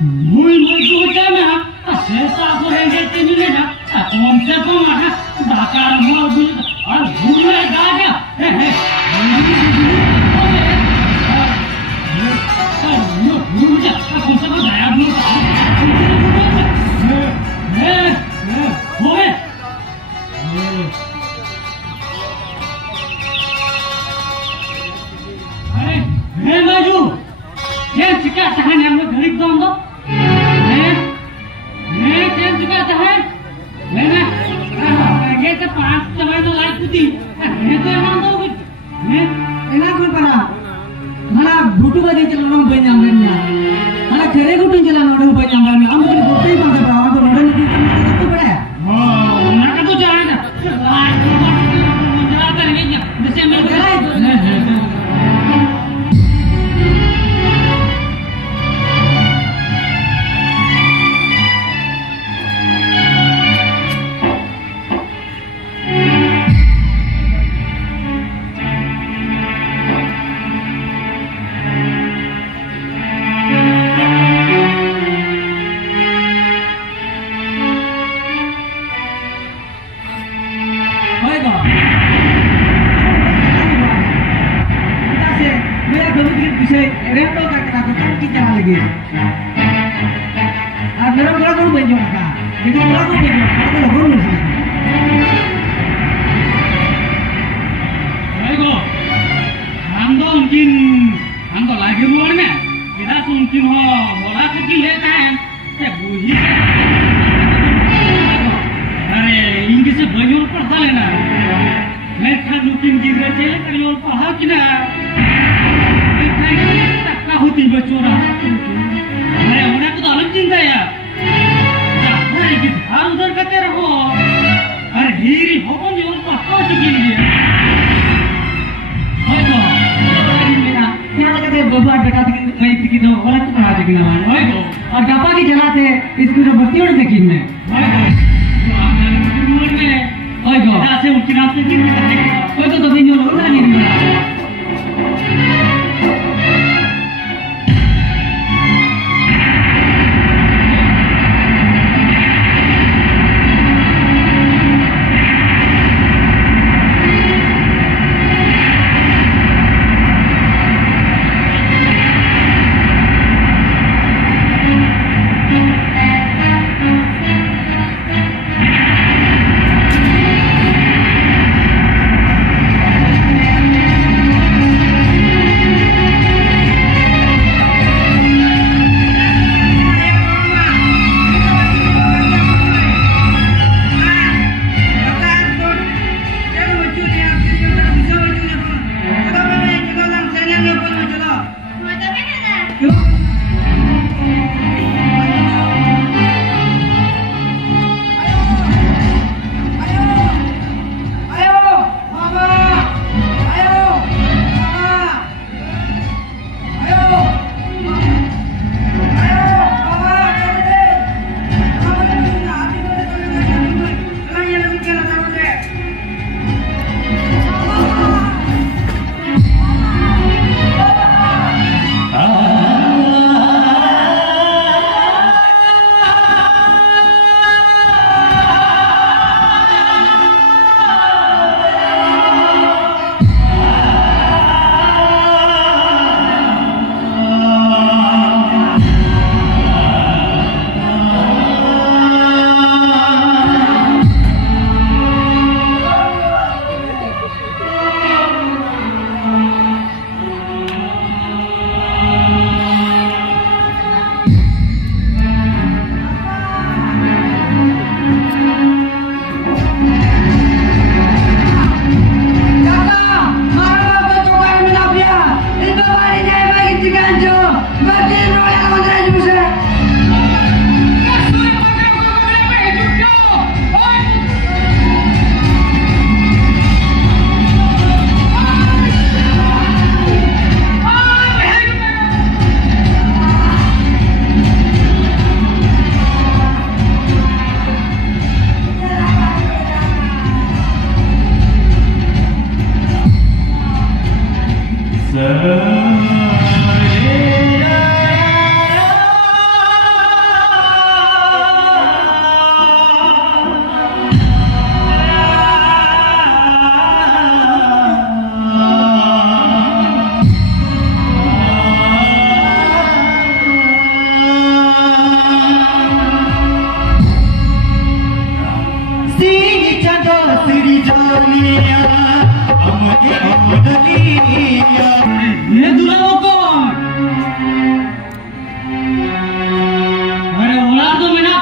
muy kucana sesa gorenge temile na कम से कम ढाका और भूले गाजा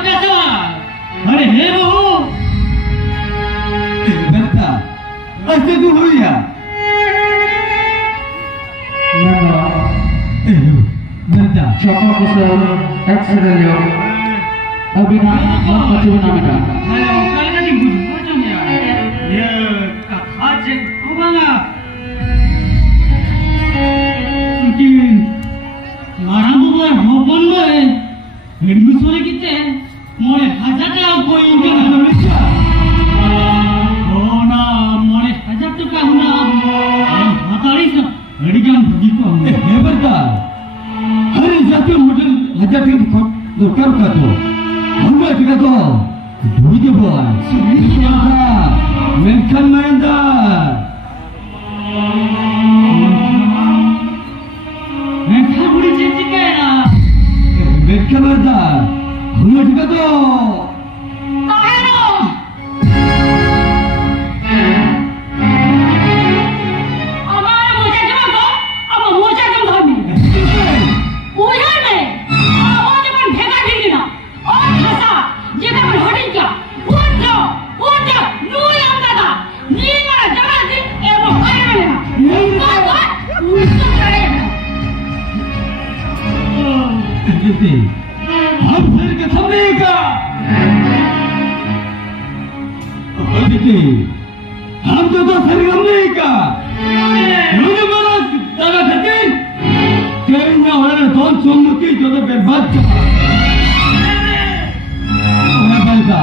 कैसे अरे हे बहू बेटा ऐसे तू हो गया बेटा Siapa kusel ekstrelio Abina Mapatuna Mita ayo kalian ini butuh macam ya kakak cek kubanga mungkin marah bukan hopon boy hidup sore kita mulai hajar dah boy udah Malaysia oh na mulai hajar tu kah na hatari sah hadikan begitu बेटा हर जाती hotel हजार ticket दरकार का तो हमने ticket तो दूरी के बोल सुनी क्या मेंशन मैंदा mereka budi cincin kaya मेंशन मैंदा हमने टिकट तो हम फिर के थमने का हम तो फिर हमने का मुझे माना तारा करके कहीं ना हो रहे दोन सोमती जो तो बर्बाद कर बेटा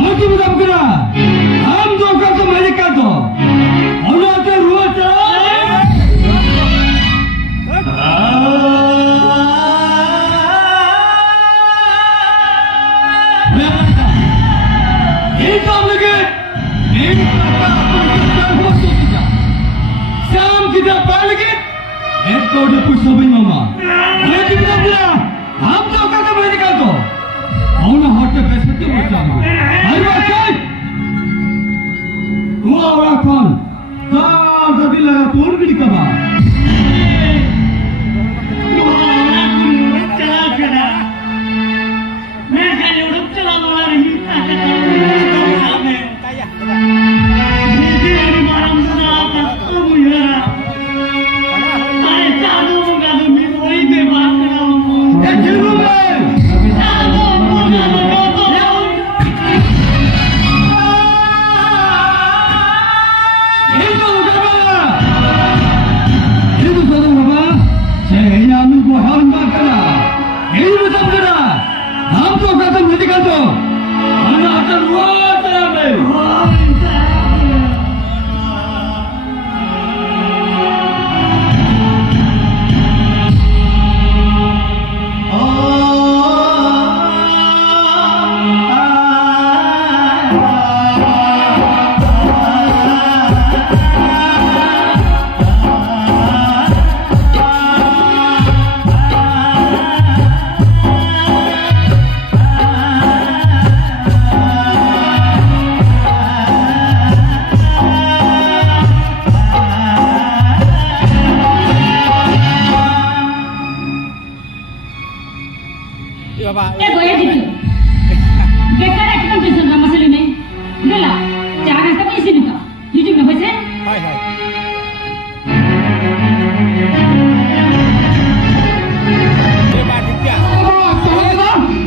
और की मतलब करा हम दो का तो मेरे का तो और तो रुआ शाम की तरफ पहल के एक कोड़े कुछ सभी मामा ये कितना बुरा हम तो कहते हैं निकाल दो और ना हॉट पे सत्य बचा दो हर बात चल हुआ हुआ कौन कहाँ सभी लगा तोड़ भी निकला मैं खाली उड़प चला मारा रही हम तो कहते हैं मेडिकल तो हम आता रुआ तरह में goya gitu. Bekar aja kan bisa nggak masalah ini. Udah lah, jangan sampai di sini kok. Jujur nggak bisa? Hai hai.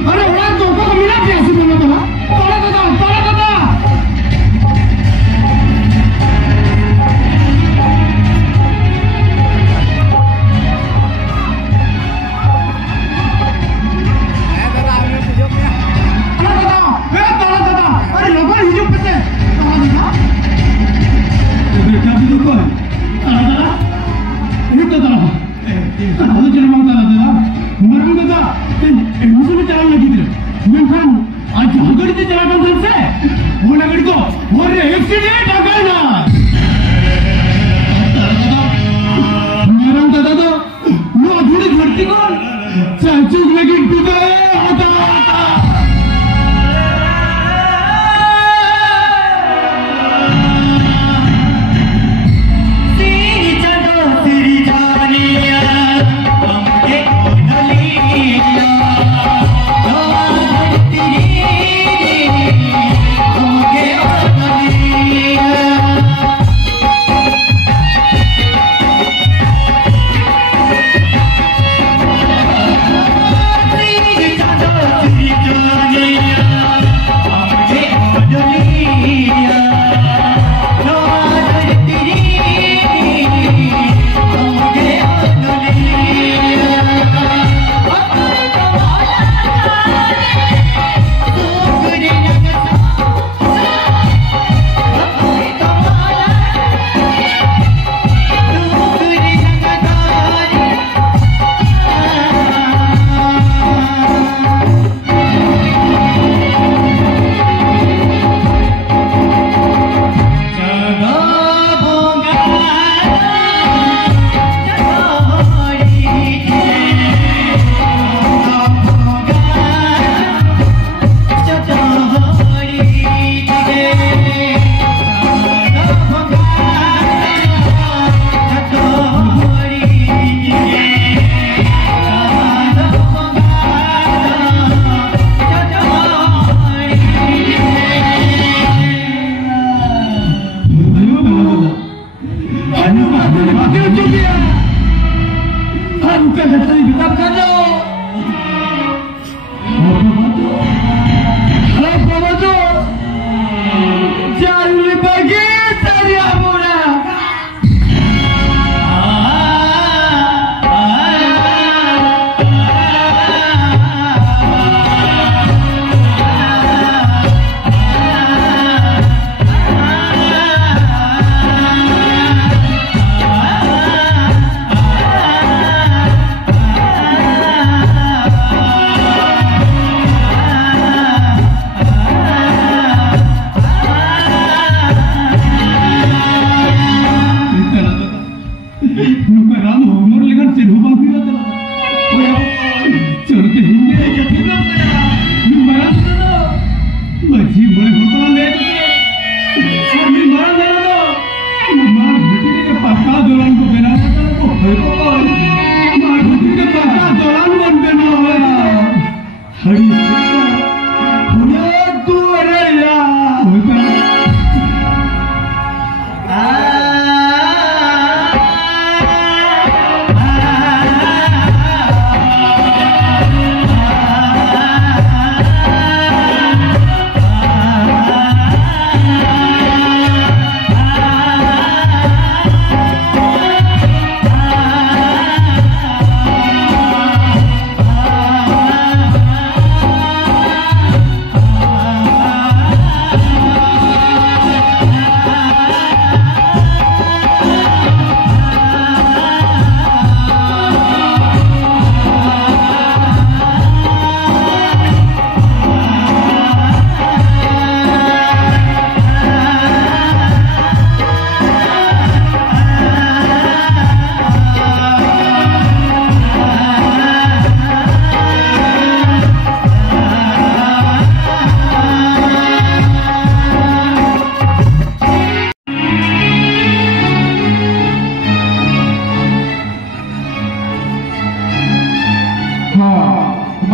अरे उड़ा तो को मिला क्या ऐसे बोलो तो तोड़ा अरे लोगों ने हिजो पते बेटा भी तो कोई दादा ये तो दादा ಅದು ಜನ ಮಾತಾಡೋದು ಮರಗದ ಮುಸುಲು ಚೆನ್ನಾಗಿದ್ರು ಮೆನ್ಫಾನ್ ಆ ಜಾಗಡಿದ ಜಾಗ ಅಂತ ಓನಗಡಿದು ಒಳ್ಳೆ ಆಕ್ಸಿಡೆಂಟ್ ಆಗಲ್ಲ ಮರಂ दादा नो अधूरी धरती को चाचू लगी डूबे आता Oh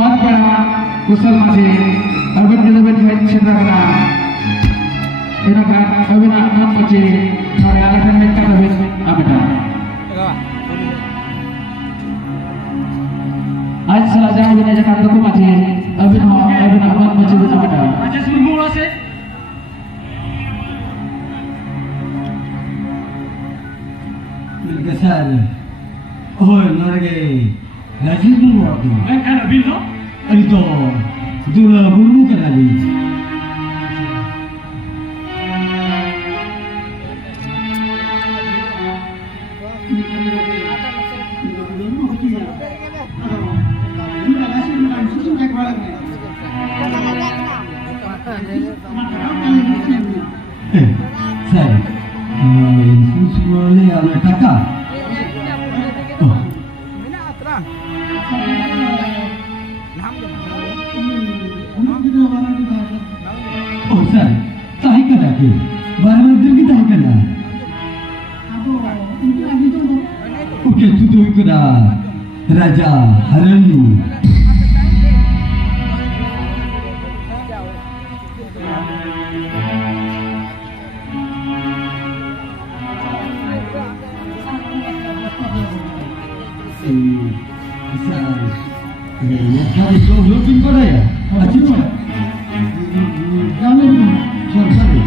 मान पड़ा कुशल माझे अबिन जलबन हेड क्षेत्र करा इनका अबिन मान मचे नोरे आलाkan head का अबिन अबिन आज salah jauh bin aja kantor ku mace अबिन हो अबिन मान मचे bin अबिन aja suruh mula se Kesal. Oh, norge. Rajin mu waktu. kan Abil no Itu, dulu buru kan lagi. Saya, semua ni ada kakak. Oh. Oh, sir, tahi kan lagi. Barang diri tahi kan lah. Okey, tu ikut dah. Raja Harani. Hari tu lopin pada ya? Acik tu. Jangan. Sorry.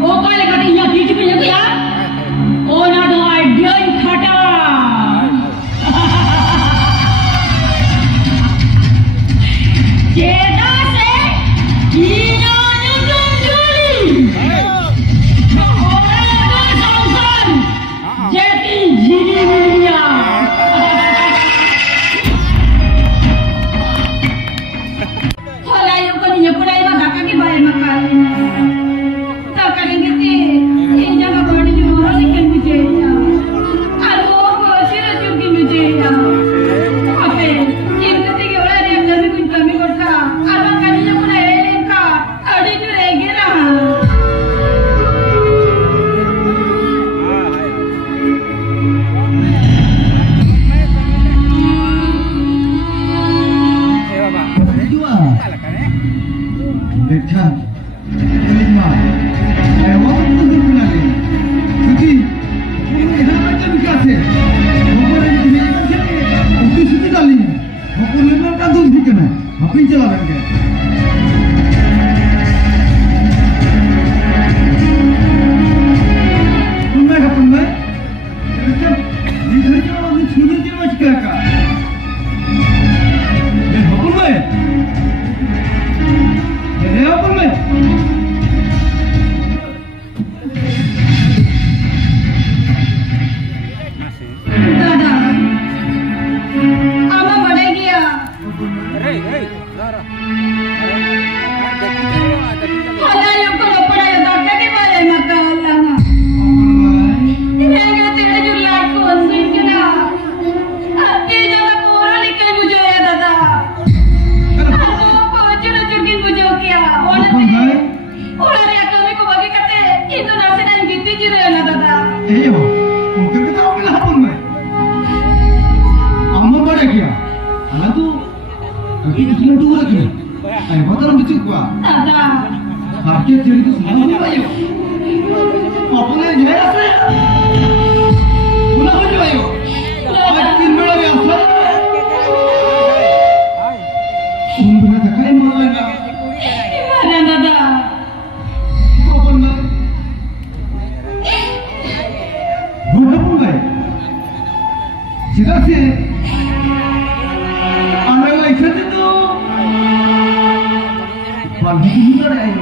Oh, kalau kata ia cuci punya tu ya. Oh, nak doa dia yang kata. pinjam lagi. Pemai apa pemai? Macam ni kerja ni sudah dia macam apa? Apa pemai? Apa pemai? दादा आमा बड़े गया Allah yang kalau pada yang tak kena bayar maka Allah na. Ini kita jual konsum kena. Hati jangan kurang ikan bujo ya dada. Aku cuma curi bujo kia. Orang yang kami ko bagi kate itu nasi dan gitu jure na dada. Iyo, mungkin kita orang lapor mai. Amma pada kia. Anak tu, kita kira dua kia. Ayo, betul betul kuah. Dada. Harga jadi tu selalu ayo. Apa ni je? Pulang aja ayo. Akin bela biasa. Sumpah tak kaya malah nak. Mana dada? Apa ni? Bukan pun baik. Jika si anak lagi saja tu, bagi kita ayo.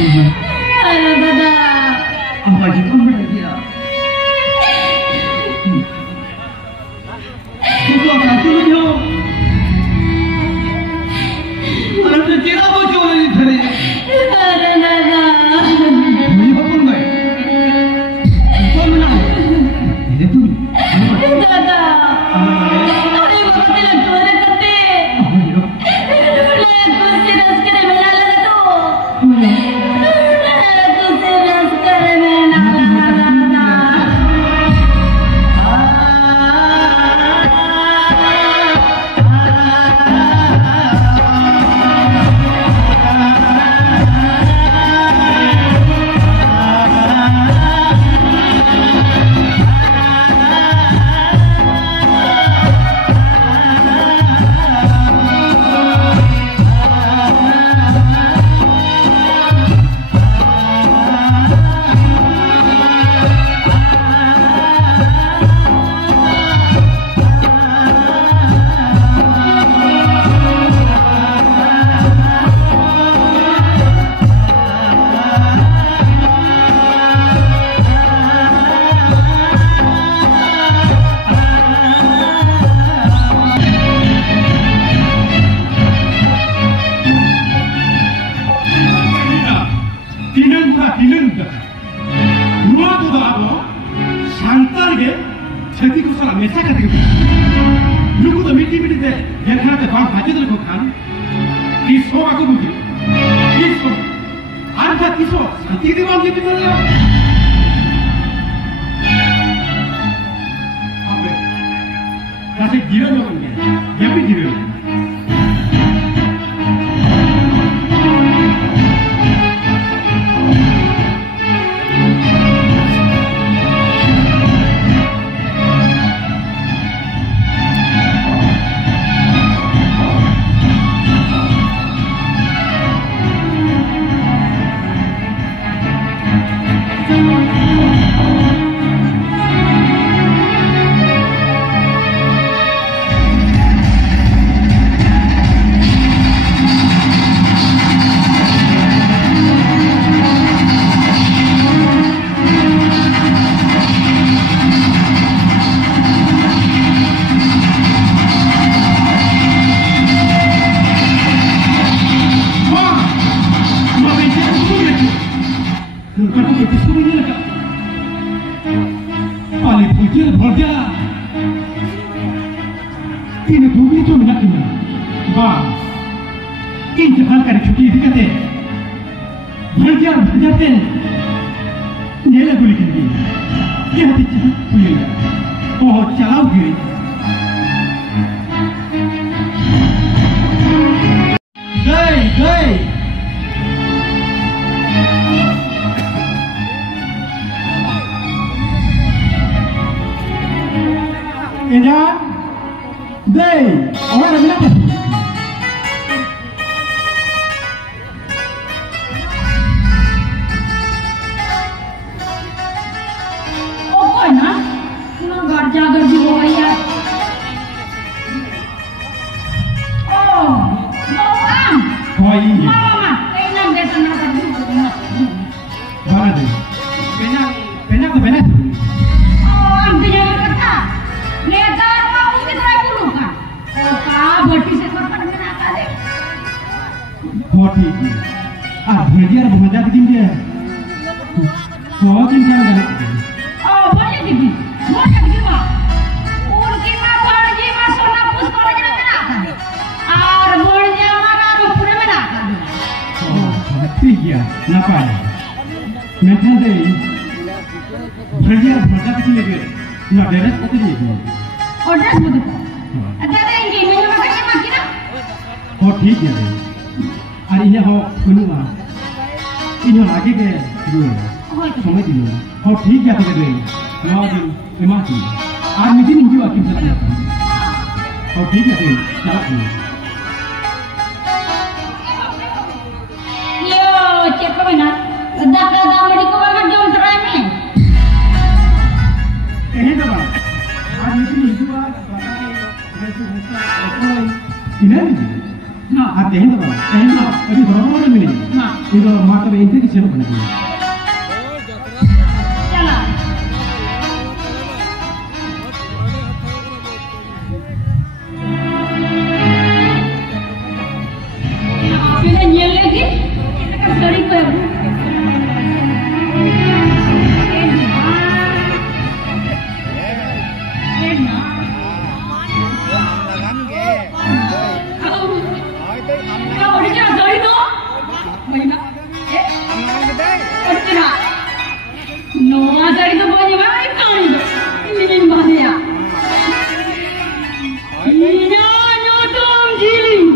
Halo Dada. Apa juga dia? Itu apa tu dia? Anak tu kira apa tu ni tadi? Halo Dada. Ini apa pun gay? Kau mana? Ini tu. Dada. Hari bapak tidak tua dekati. Aku serius kena menala tu. Aku serius kena menala. Ini? Nah, artinya apa? Artinya, ini berapa orang ini? Nah, ಇದು ಮಾತ್ರ ಇಂತಿಗೆ ಸೇರು ಬಂದಿದೆ चला Bila nyel lagi, kita kan sorry kau. Kau udah jangan sorry tu. Baiklah. Kau no sorry tu boleh baik kau ni. Ini bahaya. Ini nyutum jiling.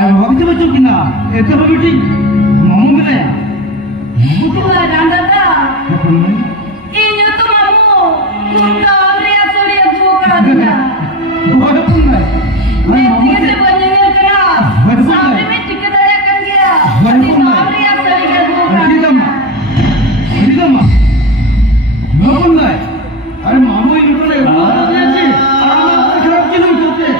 Ay bawa kita macam kena. Itu apa betul? Ngomong kita ya. Barang dada. Apa namanya? Inyo tu mamu. Muka ria suri bukan dada. Buat apa enggak? Meeting itu banyak kena. Sampai meeting kita akan dia. Muka ria suri bukan. Tidak mah. Tidak mah. Ngomong enggak? Ada mamu ini boleh. Ada sih. Ada kerap kita betul.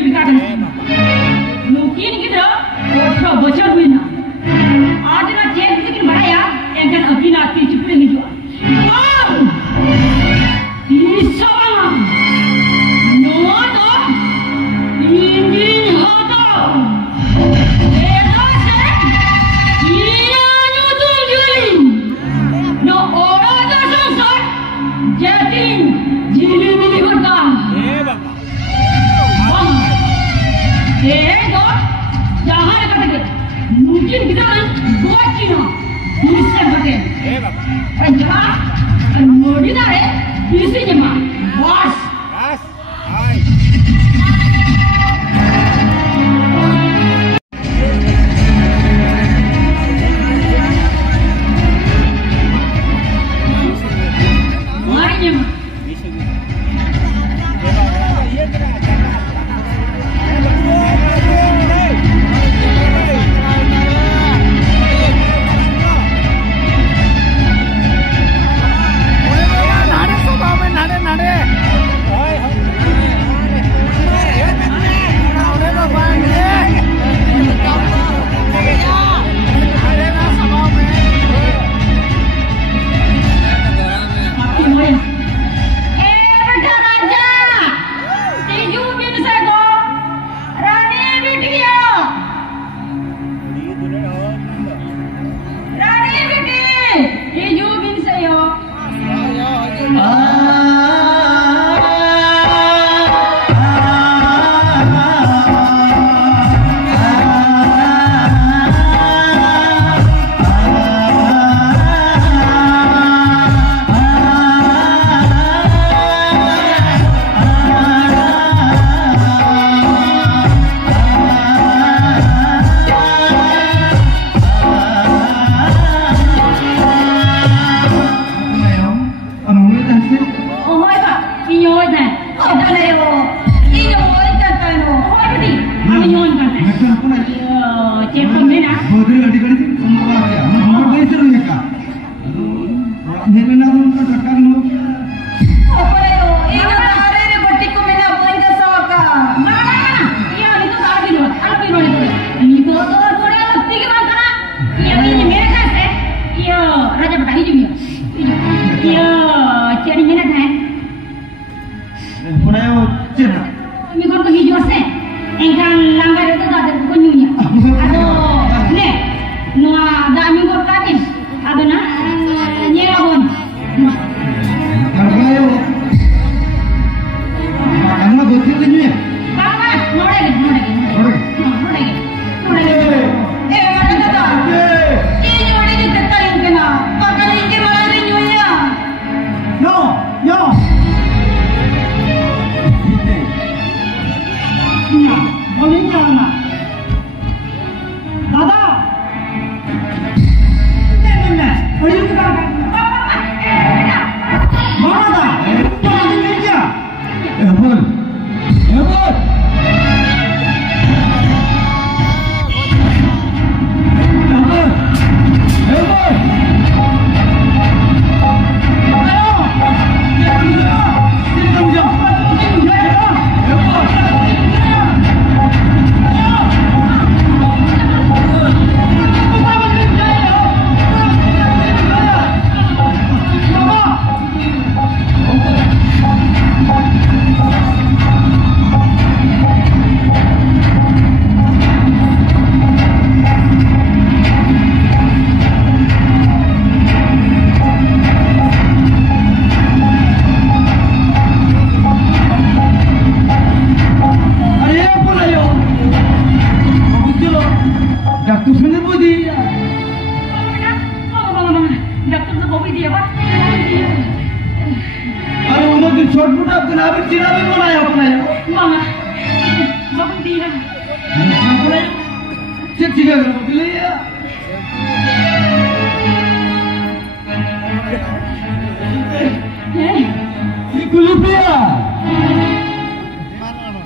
kita kan. Mungkin kita orang bocor bina. Ada nak cek sedikit mana ya? Yang kan api nanti cepat ni juga. Wow, ini sama. Noa tu, ini hata. Edas iya nyutung juli. No orang dah susah. Jadi jili bili berkah. Dok, jangan katakan. Mungkin kita buat Cina bisa katakan. Penjara, mudi dah bisa jema. Bos. Hai. Mari jema.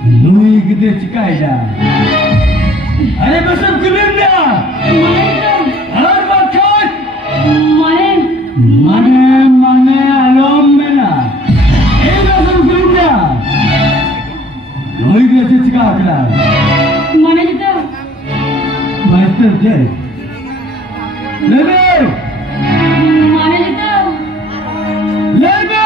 Lui gede cikai dah. Ayo besok kirim dia. Alar makan. Mana alom mena. Ayo besok kirim dia. Lui gede चिका आकला mana itu? Master जय ले ले Mana itu? ले ले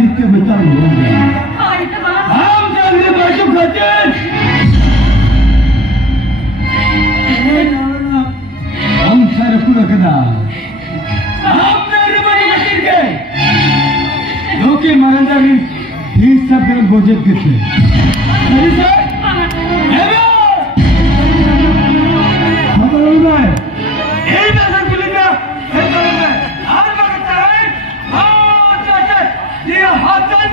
जिसके बच्चा होंगे हम जाने बाजू खाते हम सारे पूरा करना हम मेरे बड़े बच्चे के लोके मरंदा भी ठीक सब गलत बोझे किसे सही से हेलो हम लोग हैं यही नजर मिलेगा है तो है आज लगता है ये हाथ चल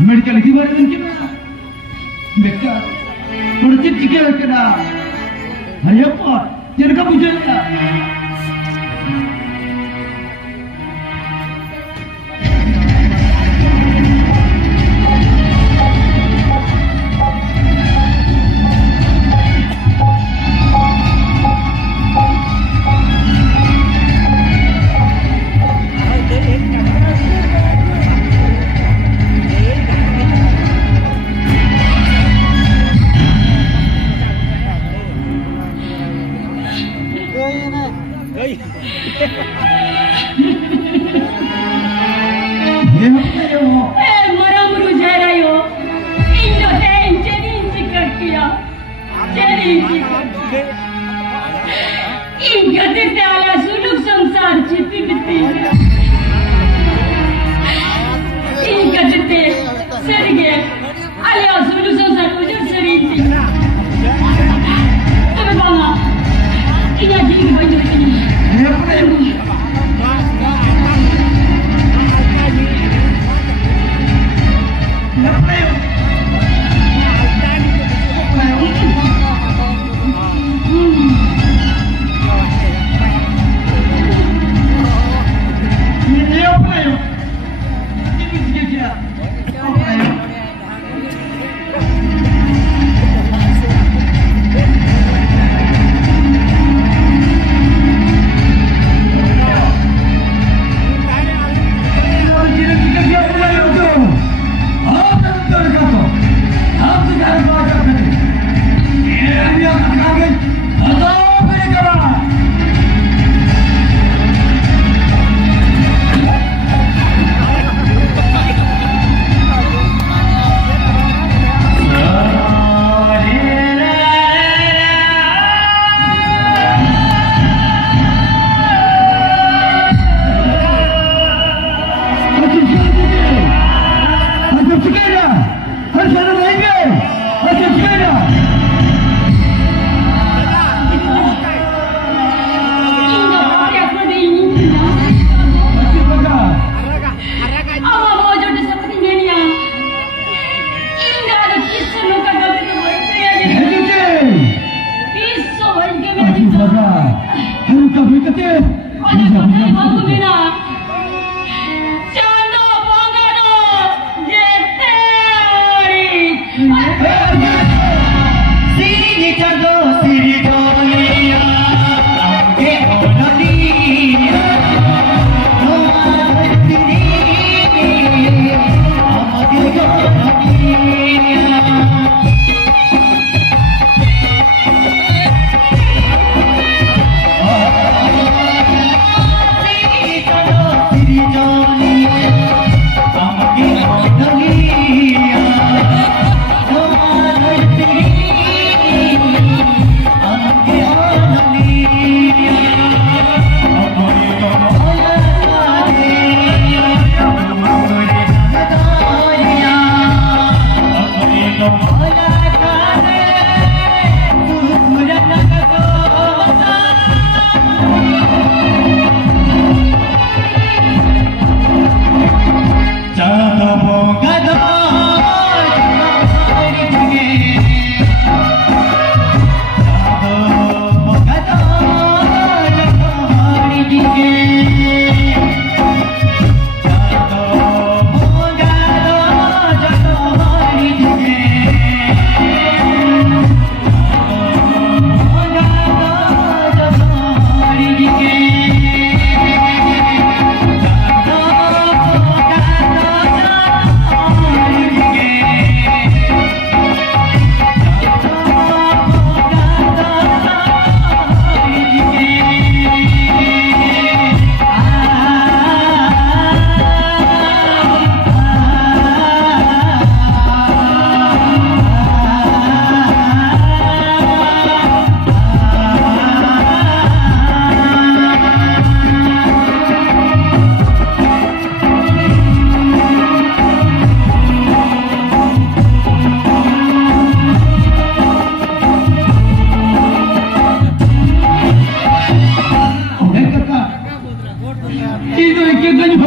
मेडिकल की बारे में क्या बेटा थोड़ा चिप चिके रखना हरिया पर जिनका पूछे Go in.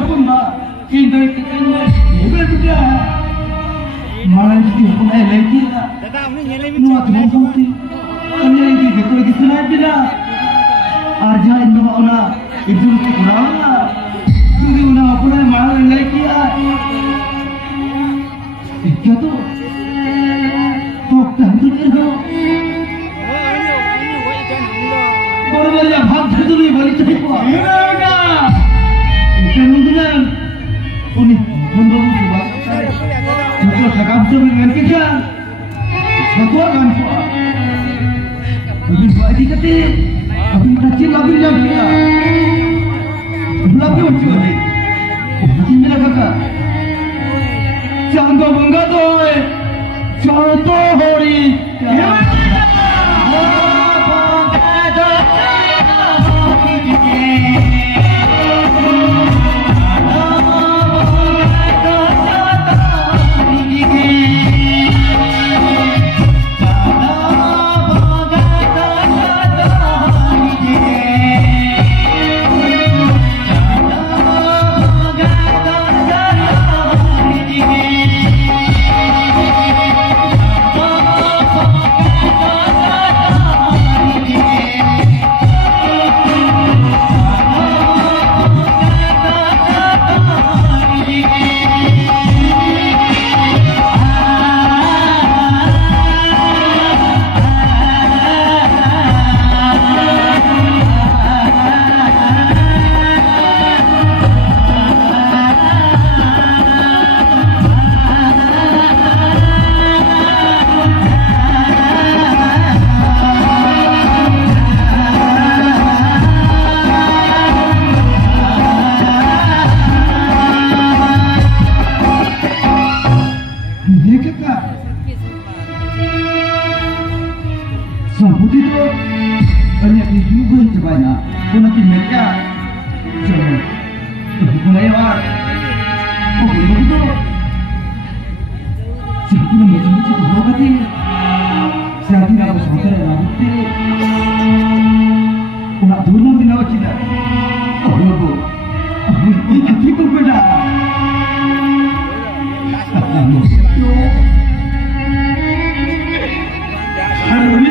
pun mak kita kena hebat juga. Malah itu pun lagi lah. Nuat ngomong sih. Kami lagi kita lagi senang tidak. Aja ini mana itu kurang lah. Suri mana apa yang malah lagi ah. Itu tu. Kok tu tu. Baru yang hak tu ni balik cakap. Iya. Itu mungkin. Unik. Mundur juga. Betul cakap tu dengan kita. Satu akan buat. Lebih baik dikati. Lebih kecil lebih lagi. Lebih lucu ni. Ini lah kakak. Jangan bangga tu. Contoh hari. Sampai itu banyak juga sebanyak. Kau nanti mereka jangan melewat. Oh begitu. Siapa yang macam-macam tahu kati? Siapa yang aku sampai lagi tu? Orang dulu bina kita. Oh logo. Ini kita beda. Hari